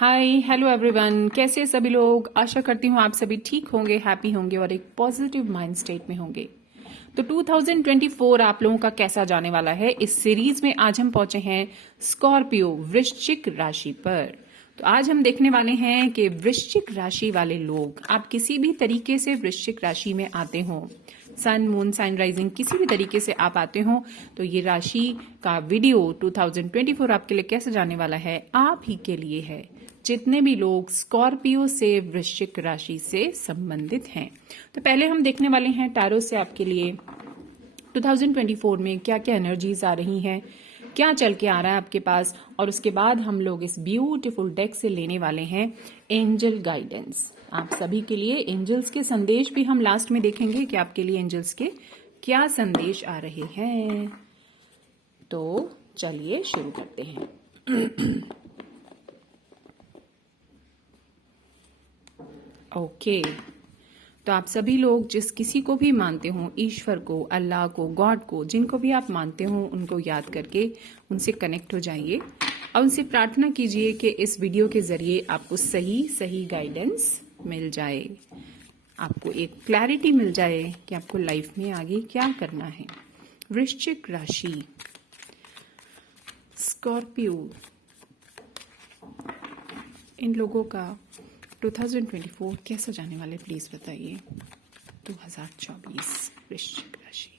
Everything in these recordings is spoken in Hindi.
हाय हेलो एवरीवन, कैसे हैं सभी लोग। आशा करती हूँ आप सभी ठीक होंगे, हैप्पी होंगे और एक पॉजिटिव माइंड स्टेट में होंगे। तो 2024 आप लोगों का कैसा जाने वाला है, इस सीरीज में आज हम पहुंचे हैं स्कॉर्पियो वृश्चिक राशि पर। तो आज हम देखने वाले हैं कि वृश्चिक राशि वाले लोग, आप किसी भी तरीके से वृश्चिक राशि में आते हो, सन मून साइन राइजिंग किसी भी तरीके से आप आते हो, तो ये राशि का वीडियो 2024 आपके लिए कैसे जाने वाला है, आप ही के लिए है जितने भी लोग स्कॉर्पियो से वृश्चिक राशि से संबंधित हैं। तो पहले हम देखने वाले हैं टैरो से आपके लिए 2024 में क्या क्या एनर्जीज आ रही हैं, क्या चल के आ रहा है आपके पास, और उसके बाद हम लोग इस ब्यूटीफुल डेक से लेने वाले हैं एंजल गाइडेंस। आप सभी के लिए एंजल्स के संदेश भी हम लास्ट में देखेंगे कि आपके लिए एंजल्स के क्या संदेश आ रहे हैं। तो चलिए शुरू करते हैं। ओके तो आप सभी लोग जिस किसी को भी मानते हो, ईश्वर को, अल्लाह को, गॉड को, जिनको भी आप मानते हो, उनको याद करके उनसे कनेक्ट हो जाइए और उनसे प्रार्थना कीजिए कि इस वीडियो के जरिए आपको सही सही गाइडेंस मिल जाए, आपको एक क्लैरिटी मिल जाए कि आपको लाइफ में आगे क्या करना है। वृश्चिक राशि, स्कॉर्पियो, इन लोगों का 2024 कैसा जाने वाले प्लीज बताइए। 2024 वृश्चिक राशि,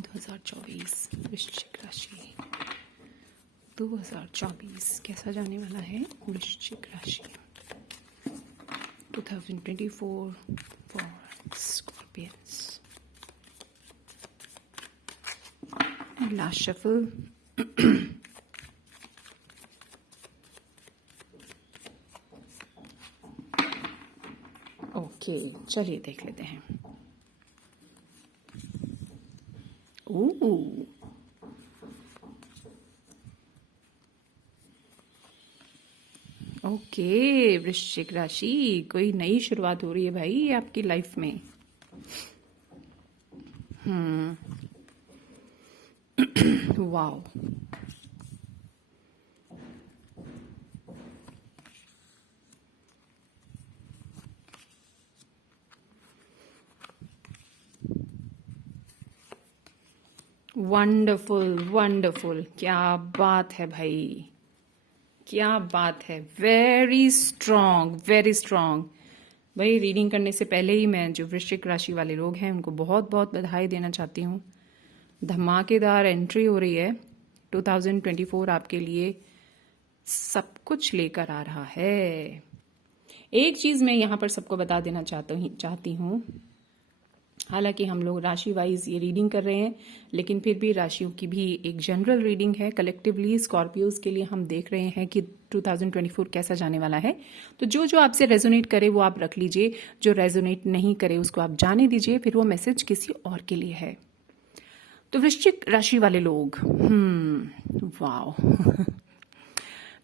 2024 वृश्चिक राशि, 2024 कैसा जाने वाला है वृश्चिक राशि 2024 for scorpions. Last shuffle. Okay चलिए देख लेते हैं। ओके वृश्चिक राशि, कोई नई शुरुआत हो रही है भाई आपकी लाइफ में। वाओ, वंडरफुल वंडरफुल, क्या बात है भाई, क्या बात है। वेरी स्ट्रांग, वेरी स्ट्रांग भाई। रीडिंग करने से पहले ही मैं जो वृश्चिक राशि वाले लोग हैं उनको बहुत बहुत बधाई देना चाहती हूँ। धमाकेदार एंट्री हो रही है। 2024 आपके लिए सब कुछ लेकर आ रहा है। एक चीज मैं यहाँ पर सबको बता देना चाहती हूँ, हालांकि हम लोग राशि वाइज ये रीडिंग कर रहे हैं, लेकिन फिर भी राशियों की भी एक जनरल रीडिंग है। कलेक्टिवली स्कॉर्पियोज के लिए हम देख रहे हैं कि 2024 कैसा जाने वाला है। तो जो जो आपसे रेजोनेट करे वो आप रख लीजिए, जो रेजोनेट नहीं करे उसको आप जाने दीजिए, फिर वो मैसेज किसी और के लिए है। तो वृश्चिक राशि वाले लोग, वाओ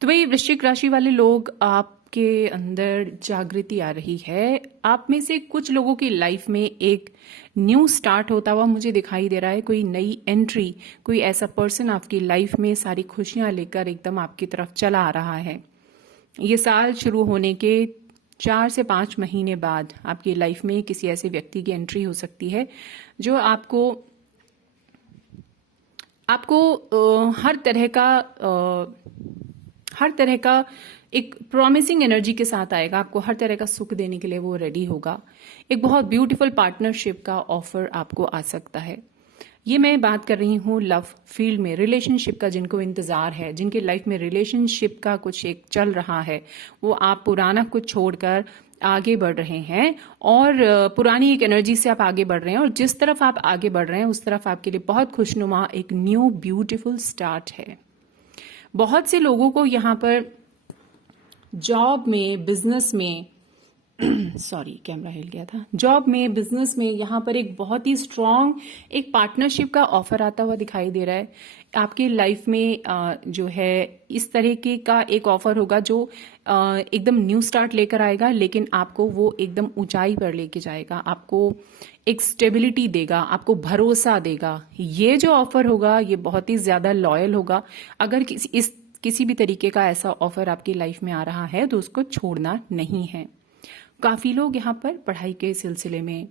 तो भाई वृश्चिक राशि वाले लोग, आपके अंदर जागृति आ रही है। आप में से कुछ लोगों की लाइफ में एक न्यू स्टार्ट होता हुआ मुझे दिखाई दे रहा है। कोई नई एंट्री, कोई ऐसा पर्सन आपकी लाइफ में सारी खुशियां लेकर एकदम आपकी तरफ चला आ रहा है। ये साल शुरू होने के 4 से 5 महीने बाद आपकी लाइफ में किसी ऐसे व्यक्ति की एंट्री हो सकती है जो आपको हर तरह का एक प्रॉमिसिंग एनर्जी के साथ आएगा। आपको हर तरह का सुख देने के लिए वो रेडी होगा। एक बहुत ब्यूटीफुल पार्टनरशिप का ऑफर आपको आ सकता है। ये मैं बात कर रही हूँ लव फील्ड में, रिलेशनशिप का जिनको इंतजार है, जिनके लाइफ में रिलेशनशिप का कुछ एक चल रहा है, वो आप पुराना कुछ छोड़कर आगे बढ़ रहे हैं और पुरानी एक एनर्जी से आप आगे बढ़ रहे हैं, और जिस तरफ आप आगे बढ़ रहे हैं उस तरफ आपके लिए बहुत खुशनुमा एक न्यू ब्यूटीफुल स्टार्ट है। बहुत से लोगों को यहाँ पर जॉब में, बिजनेस में सॉरी कैमरा हिल गया था, जॉब में, बिजनेस में यहाँ पर एक बहुत ही स्ट्रांग एक पार्टनरशिप का ऑफर आता हुआ दिखाई दे रहा है। आपकी लाइफ में जो है इस तरीके का एक ऑफर होगा जो एकदम न्यू स्टार्ट लेकर आएगा, लेकिन आपको वो एकदम ऊंचाई पर लेके जाएगा, आपको एक स्टेबिलिटी देगा, आपको भरोसा देगा। ये जो ऑफर होगा ये बहुत ही ज्यादा लॉयल होगा। अगर किसी भी तरीके का ऐसा ऑफर आपकी लाइफ में आ रहा है तो उसको छोड़ना नहीं है। काफ़ी लोग यहाँ पर पढ़ाई के सिलसिले में,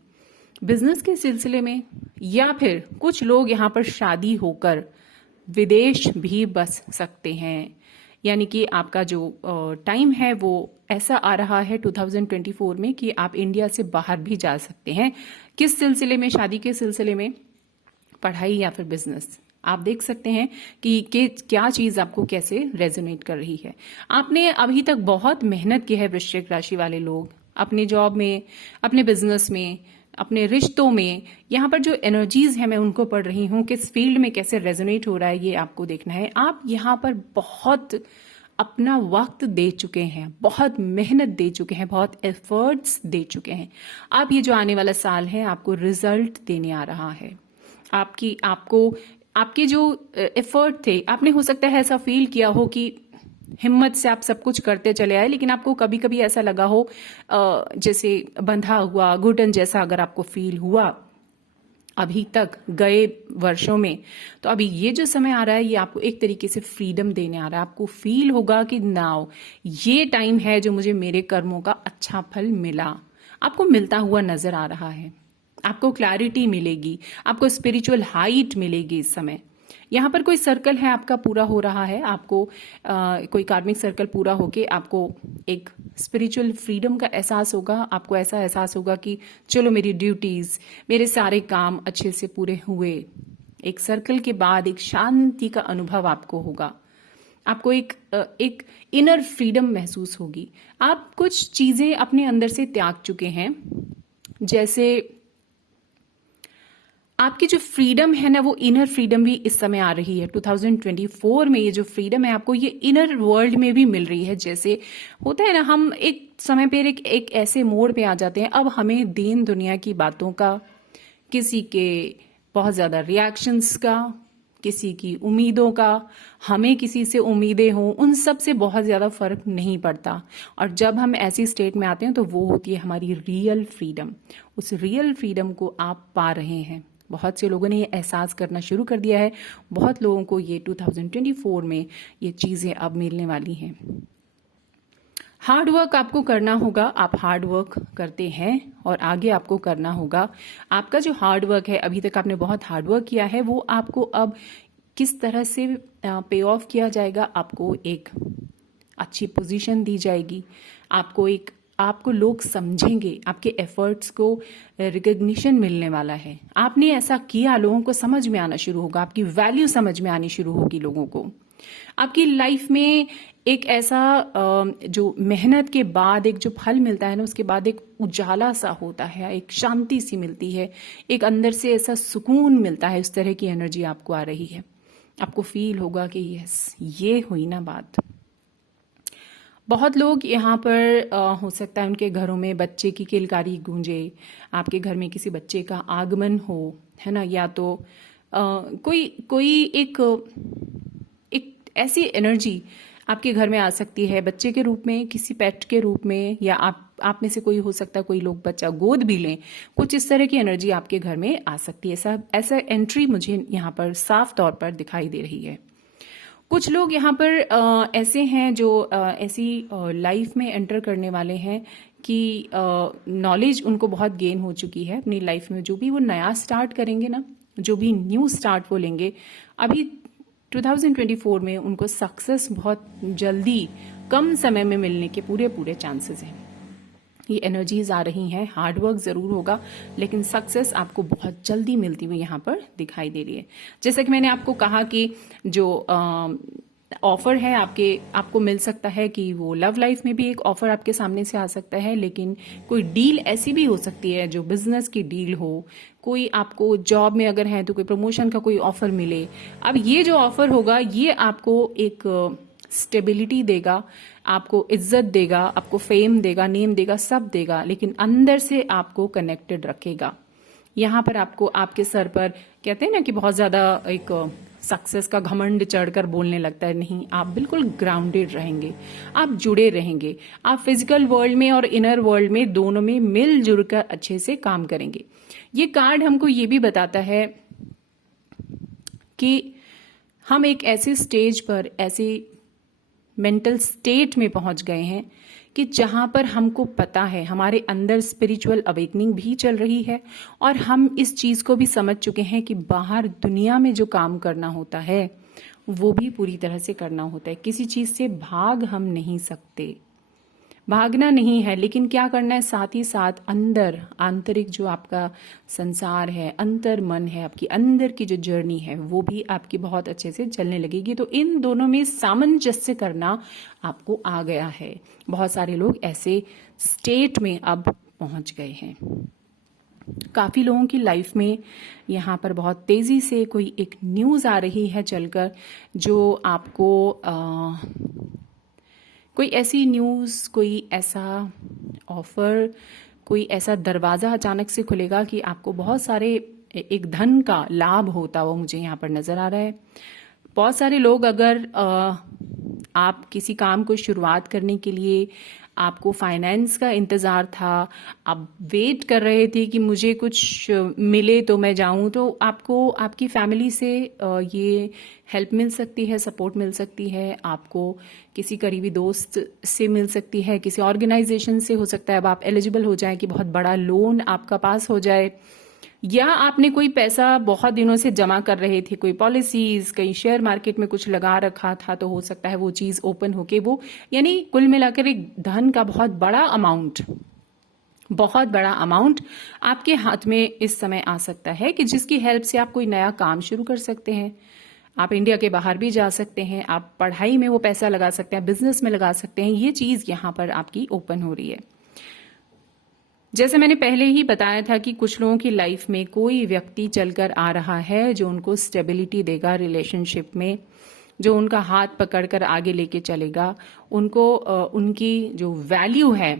बिजनेस के सिलसिले में, या फिर कुछ लोग यहाँ पर शादी होकर विदेश भी बस सकते हैं। यानी कि आपका जो टाइम है वो ऐसा आ रहा है 2024 में कि आप इंडिया से बाहर भी जा सकते हैं। किस सिलसिले में? शादी के सिलसिले में, पढ़ाई या फिर बिजनेस। आप देख सकते हैं कि क्या चीज़ आपको कैसे रेजोनेट कर रही है। आपने अभी तक बहुत मेहनत की है वृश्चिक राशि वाले लोग, अपने जॉब में, अपने बिजनेस में, अपने रिश्तों में। यहाँ पर जो एनर्जीज है मैं उनको पढ़ रही हूँ, किस फील्ड में कैसे रेजोनेट हो रहा है ये आपको देखना है। आप यहाँ पर बहुत अपना वक्त दे चुके हैं, बहुत मेहनत दे चुके हैं, बहुत एफर्ट्स दे चुके हैं। आप ये जो आने वाला साल है आपको रिजल्ट देने आ रहा है। आपके जो एफर्ट थे, आपने हो सकता है ऐसा फील किया हो कि हिम्मत से आप सब कुछ करते चले आए, लेकिन आपको कभी कभी ऐसा लगा हो जैसे बंधा हुआ घुटन जैसा अगर आपको फील हुआ अभी तक गए वर्षों में, तो अभी ये जो समय आ रहा है ये आपको एक तरीके से फ्रीडम देने आ रहा है। आपको फील होगा कि नाउ ये टाइम है जो मुझे मेरे कर्मों का अच्छा फल मिला, आपको मिलता हुआ नजर आ रहा है। आपको क्लैरिटी मिलेगी, आपको स्पिरिचुअल हाइट मिलेगी। इस समय यहाँ पर कोई सर्कल है आपका पूरा हो रहा है, आपको कोई कार्मिक सर्कल पूरा होके आपको एक स्पिरिचुअल फ्रीडम का एहसास होगा। आपको ऐसा एहसास होगा कि चलो मेरी ड्यूटीज, मेरे सारे काम अच्छे से पूरे हुए। एक सर्कल के बाद एक शांति का अनुभव आपको होगा। आपको एक इनर फ्रीडम महसूस होगी। आप कुछ चीजें अपने अंदर से त्याग चुके हैं, जैसे आपकी जो फ्रीडम है ना वो इनर फ्रीडम भी इस समय आ रही है। 2024 में ये जो फ्रीडम है आपको ये इनर वर्ल्ड में भी मिल रही है। जैसे होता है ना, हम एक समय पर एक ऐसे मोड़ पे आ जाते हैं, अब हमें दीन दुनिया की बातों का, किसी के बहुत ज्यादा रिएक्शंस का, किसी की उम्मीदों का, हमें किसी से उम्मीदें हों, उन सब से बहुत ज़्यादा फर्क नहीं पड़ता। और जब हम ऐसी स्टेट में आते हैं तो वो होती है हमारी रियल फ्रीडम। उस रियल फ्रीडम को आप पा रहे हैं। बहुत से लोगों ने ये एहसास करना शुरू कर दिया है। बहुत लोगों को ये 2024 में ये चीज़ें अब मिलने वाली हैं। हार्ड वर्क आपको करना होगा, आप हार्ड वर्क करते हैं और आगे आपको करना होगा। आपका जो हार्ड वर्क है, अभी तक आपने बहुत हार्ड वर्क किया है, वो आपको अब किस तरह से पे ऑफ किया जाएगा। आपको एक अच्छी पोजीशन दी जाएगी, आपको लोग समझेंगे, आपके एफर्ट्स को रिकग्निशन मिलने वाला है। आपने ऐसा किया, लोगों को समझ में आना शुरू होगा, आपकी वैल्यू समझ में आनी शुरू होगी लोगों को। आपकी लाइफ में एक ऐसा जो मेहनत के बाद एक जो फल मिलता है ना, उसके बाद एक उजाला सा होता है, एक शांति सी मिलती है, एक अंदर से ऐसा सुकून मिलता है। उस तरह की एनर्जी आपको आ रही है। आपको फील होगा कि यस, ये हुई ना बात। बहुत लोग यहाँ पर हो सकता है उनके घरों में बच्चे की किलकारी गूंजे, आपके घर में किसी बच्चे का आगमन हो, है ना, या तो कोई एक ऐसी एनर्जी आपके घर में आ सकती है, बच्चे के रूप में, किसी पेट के रूप में, या आप में से कोई हो सकता है कोई लोग बच्चा गोद भी लें। कुछ इस तरह की एनर्जी आपके घर में आ सकती है। ऐसा एंट्री मुझे यहाँ पर साफ तौर पर दिखाई दे रही है। कुछ लोग यहाँ पर ऐसे हैं जो ऐसी लाइफ में एंटर करने वाले हैं कि नॉलेज उनको बहुत गेन हो चुकी है अपनी लाइफ में। जो भी वो नया स्टार्ट करेंगे ना, जो भी न्यू स्टार्ट वो लेंगे, अभी 2024 में उनको सक्सेस बहुत जल्दी कम समय में मिलने के पूरे चांसेस हैं। ये एनर्जीज आ रही हैं। हार्डवर्क जरूर होगा, लेकिन सक्सेस आपको बहुत जल्दी मिलती हुई यहाँ पर दिखाई दे रही है। जैसे कि मैंने आपको कहा कि जो ऑफर है आपको मिल सकता है कि वो लव लाइफ में भी एक ऑफर आपके सामने से आ सकता है, लेकिन कोई डील ऐसी भी हो सकती है जो बिजनेस की डील हो। कोई आपको जॉब में अगर है तो कोई प्रमोशन का कोई ऑफर मिले। अब ये जो ऑफर होगा ये आपको एक स्टेबिलिटी देगा, आपको इज्जत देगा, आपको फेम देगा, नेम देगा, सब देगा, लेकिन अंदर से आपको कनेक्टेड रखेगा। यहाँ पर आपको आपके सर पर कहते हैं ना कि बहुत ज्यादा एक सक्सेस का घमंड चढ़कर बोलने लगता है, नहीं, आप बिल्कुल ग्राउंडेड रहेंगे, आप जुड़े रहेंगे, आप फिजिकल वर्ल्ड में और इनर वर्ल्ड में दोनों में मिलजुल कर अच्छे से काम करेंगे। ये कार्ड हमको ये भी बताता है कि हम एक ऐसे स्टेज पर, ऐसे मेंटल स्टेट में पहुंच गए हैं कि जहां पर हमको पता है हमारे अंदर स्पिरिचुअल अवेकनिंग भी चल रही है और हम इस चीज को भी समझ चुके हैं कि बाहर दुनिया में जो काम करना होता है वो भी पूरी तरह से करना होता है। किसी चीज से भाग हम नहीं सकते, भागना नहीं है, लेकिन क्या करना है साथ ही साथ अंदर आंतरिक जो आपका संसार है, अंतर मन है, आपकी अंदर की जो जर्नी है वो भी आपकी बहुत अच्छे से चलने लगेगी। तो इन दोनों में सामंजस्य करना आपको आ गया है। बहुत सारे लोग ऐसे स्टेट में अब पहुंच गए हैं। काफ़ी लोगों की लाइफ में यहाँ पर बहुत तेज़ी से कोई एक न्यूज़ आ रही है चलकर, जो आपको कोई ऐसी न्यूज़, कोई ऐसा ऑफर, कोई ऐसा दरवाज़ा अचानक से खुलेगा कि आपको बहुत सारे एक धन का लाभ होता हुआ मुझे यहाँ पर नज़र आ रहा है। बहुत सारे लोग अगर आप किसी काम को शुरुआत करने के लिए आपको फाइनेंस का इंतज़ार था, आप वेट कर रहे थे कि मुझे कुछ मिले तो मैं जाऊं, तो आपको आपकी फैमिली से ये हेल्प मिल सकती है, सपोर्ट मिल सकती है, आपको किसी करीबी दोस्त से मिल सकती है, किसी ऑर्गेनाइजेशन से हो सकता है अब आप एलिजिबल हो जाए कि बहुत बड़ा लोन आपका पास हो जाए, या आपने कोई पैसा बहुत दिनों से जमा कर रहे थे, कोई पॉलिसीज, कहीं शेयर मार्केट में कुछ लगा रखा था, तो हो सकता है वो चीज ओपन होके वो, यानी कुल मिलाकर एक धन का बहुत बड़ा अमाउंट, बहुत बड़ा अमाउंट आपके हाथ में इस समय आ सकता है कि जिसकी हेल्प से आप कोई नया काम शुरू कर सकते हैं। आप इंडिया के बाहर भी जा सकते हैं, आप पढ़ाई में वो पैसा लगा सकते हैं, बिजनेस में लगा सकते हैं। ये चीज यहाँ पर आपकी ओपन हो रही है। जैसे मैंने पहले ही बताया था कि कुछ लोगों की लाइफ में कोई व्यक्ति चलकर आ रहा है जो उनको स्टेबिलिटी देगा रिलेशनशिप में, जो उनका हाथ पकड़कर आगे लेके चलेगा, उनको उनकी जो वैल्यू है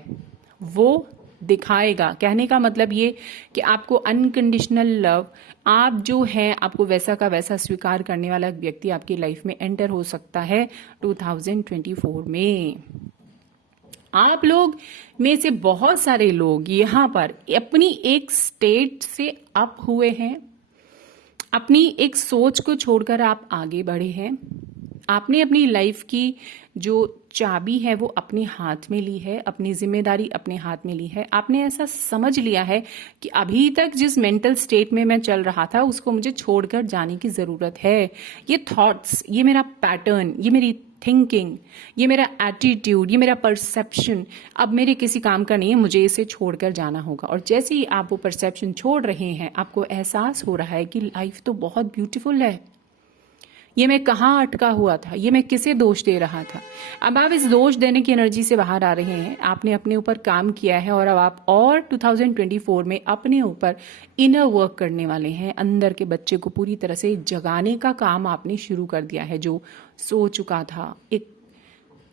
वो दिखाएगा। कहने का मतलब ये कि आपको अनकंडीशनल लव, आप जो हैं आपको वैसा का वैसा स्वीकार करने वाला व्यक्ति आपकी लाइफ में एंटर हो सकता है 2024 में। आप लोग में से बहुत सारे लोग यहाँ पर अपनी एक स्टेट से अप हुए हैं, अपनी एक सोच को छोड़कर आप आगे बढ़े हैं, आपने अपनी लाइफ की जो चाबी है वो अपने हाथ में ली है, अपनी जिम्मेदारी अपने हाथ में ली है। आपने ऐसा समझ लिया है कि अभी तक जिस मेंटल स्टेट में मैं चल रहा था उसको मुझे छोड़कर जाने की जरूरत है। ये थॉट्स, ये मेरा पैटर्न, ये मेरी थिंकिंग, ये मेरा एटीट्यूड, ये मेरा परसेप्शन अब मेरे किसी काम का नहीं है, मुझे इसे छोड़कर जाना होगा। और जैसे ही आप वो परसेप्शन छोड़ रहे हैं आपको एहसास हो रहा है कि लाइफ तो बहुत ब्यूटीफुल है, ये मैं कहाँ अटका हुआ था, ये मैं किसे दोष दे रहा था। अब आप इस दोष देने की एनर्जी से बाहर आ रहे हैं, आपने अपने ऊपर काम किया है और अब आप और 2024 में अपने ऊपर इनर वर्क करने वाले हैं। अंदर के बच्चे को पूरी तरह से जगाने का काम आपने शुरू कर दिया है। जो सो चुका था, एक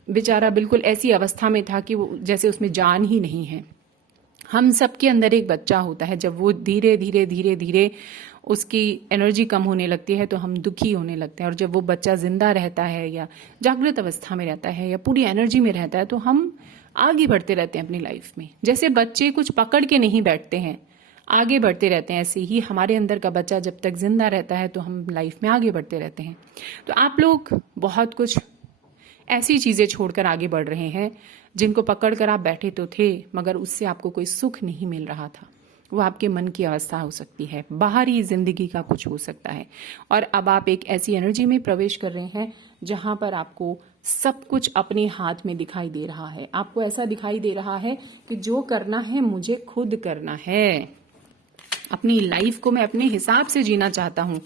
बेचारा बिल्कुल ऐसी अवस्था में था कि वो जैसे उसमें जान ही नहीं है। हम सबके अंदर एक बच्चा होता है, जब वो धीरे धीरे धीरे धीरे उसकी एनर्जी कम होने लगती है तो हम दुखी होने लगते हैं, और जब वो बच्चा जिंदा रहता है या जागृत अवस्था में रहता है या पूरी एनर्जी में रहता है तो हम आगे बढ़ते रहते हैं अपनी लाइफ में। जैसे बच्चे कुछ पकड़ के नहीं बैठते हैं, आगे बढ़ते रहते हैं, ऐसे ही हमारे अंदर का बच्चा जब तक जिंदा रहता है तो हम लाइफ में आगे बढ़ते रहते हैं। तो आप लोग बहुत कुछ ऐसी चीजें छोड़कर आगे बढ़ रहे हैं जिनको पकड़कर आप बैठे तो थे मगर उससे आपको कोई सुख नहीं मिल रहा था। वो आपके मन की अवस्था हो सकती है, बाहरी जिंदगी का कुछ हो सकता है, और अब आप एक ऐसी एनर्जी में प्रवेश कर रहे हैं जहां पर आपको सब कुछ अपने हाथ में दिखाई दे रहा है। आपको ऐसा दिखाई दे रहा है कि जो करना है मुझे खुद करना है, अपनी लाइफ को मैं अपने हिसाब से जीना चाहता हूं।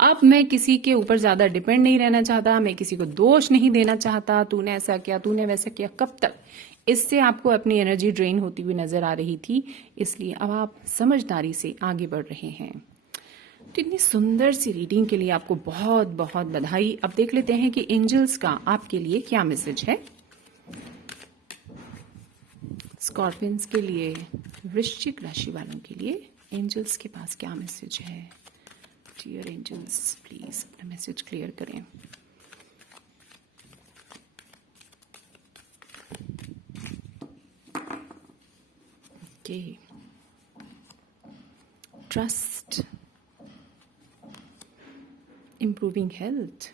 अब मैं किसी के ऊपर ज्यादा डिपेंड नहीं रहना चाहता, मैं किसी को दोष नहीं देना चाहता, तूने ऐसा किया, तूने वैसा किया। कब तक इससे आपको अपनी एनर्जी ड्रेन होती हुई नजर आ रही थी, इसलिए अब आप समझदारी से आगे बढ़ रहे हैं। तो इतनी सुंदर सी रीडिंग के लिए आपको बहुत बहुत बधाई। अब देख लेते हैं कि एंजल्स का आपके लिए क्या मैसेज है। स्कॉर्पियंस के लिए, वृश्चिक राशि वालों के लिए एंजल्स के पास क्या मैसेज है। डियर एंजल्स प्लीज अपना मैसेज क्लियर करें। Okay, trust, improving health.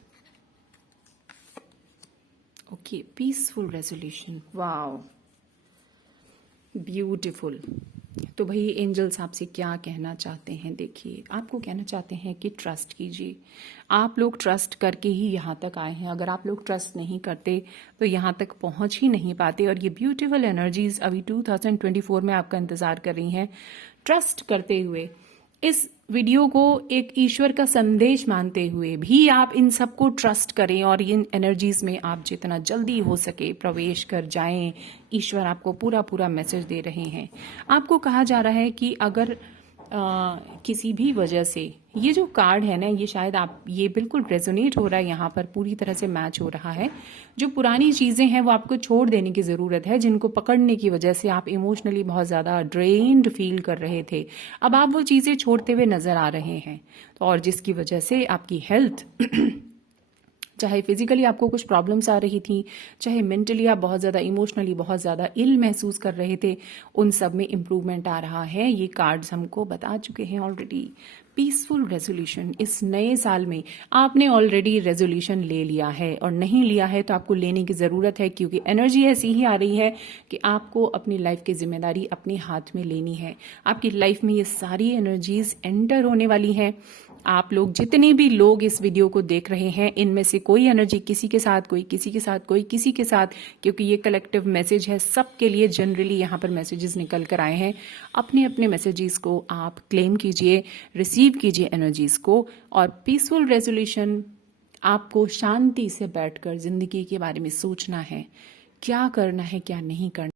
Okay, कि पीसफुल रेजोल्यूशन, वाओ, ब्यूटीफुल। तो भाई एंजल्स आपसे क्या कहना चाहते हैं? देखिए, आपको कहना चाहते हैं कि ट्रस्ट कीजिए। आप लोग ट्रस्ट करके ही यहाँ तक आए हैं। अगर आप लोग ट्रस्ट नहीं करते तो यहाँ तक पहुँच ही नहीं पाते। और ये ब्यूटीफुल एनर्जीज अभी 2024 में आपका इंतज़ार कर रही हैं। ट्रस्ट करते हुए, इस वीडियो को एक ईश्वर का संदेश मानते हुए भी आप इन सबको ट्रस्ट करें और इन एनर्जीज में आप जितना जल्दी हो सके प्रवेश कर जाएं। ईश्वर आपको पूरा पूरा मैसेज दे रहे हैं। आपको कहा जा रहा है कि अगर किसी भी वजह से ये जो कार्ड है ना, ये शायद आप, ये बिल्कुल रेजोनेट हो रहा है, यहाँ पर पूरी तरह से मैच हो रहा है। जो पुरानी चीज़ें हैं वो आपको छोड़ देने की ज़रूरत है, जिनको पकड़ने की वजह से आप इमोशनली बहुत ज़्यादा ड्रेन्ड फील कर रहे थे। अब आप वो चीज़ें छोड़ते हुए नज़र आ रहे हैं। तो और जिसकी वजह से आपकी हेल्थ चाहे फिजिकली आपको कुछ प्रॉब्लम्स आ रही थी, चाहे मेंटली आप बहुत ज़्यादा इमोशनली बहुत ज़्यादा इल महसूस कर रहे थे, उन सब में इम्प्रूवमेंट आ रहा है। ये कार्ड्स हमको बता चुके हैं ऑलरेडी। पीसफुल रेजोल्यूशन, इस नए साल में आपने ऑलरेडी रेजोल्यूशन ले लिया है, और नहीं लिया है तो आपको लेने की ज़रूरत है, क्योंकि एनर्जी ऐसी ही आ रही है कि आपको अपनी लाइफ की जिम्मेदारी अपने हाथ में लेनी है। आपकी लाइफ में ये सारी एनर्जीज एंटर होने वाली हैं। आप लोग, जितने भी लोग इस वीडियो को देख रहे हैं, इनमें से कोई एनर्जी किसी के साथ, कोई किसी के साथ, कोई किसी के साथ, क्योंकि ये कलेक्टिव मैसेज है, सबके लिए जनरली यहाँ पर मैसेजेस निकल कर आए हैं। अपने अपने मैसेजेस को आप क्लेम कीजिए, रिसीव कीजिए एनर्जीज को। और पीसफुल रेजोल्यूशन, आपको शांति से बैठकर जिंदगी के बारे में सोचना है, क्या करना है क्या नहीं करना।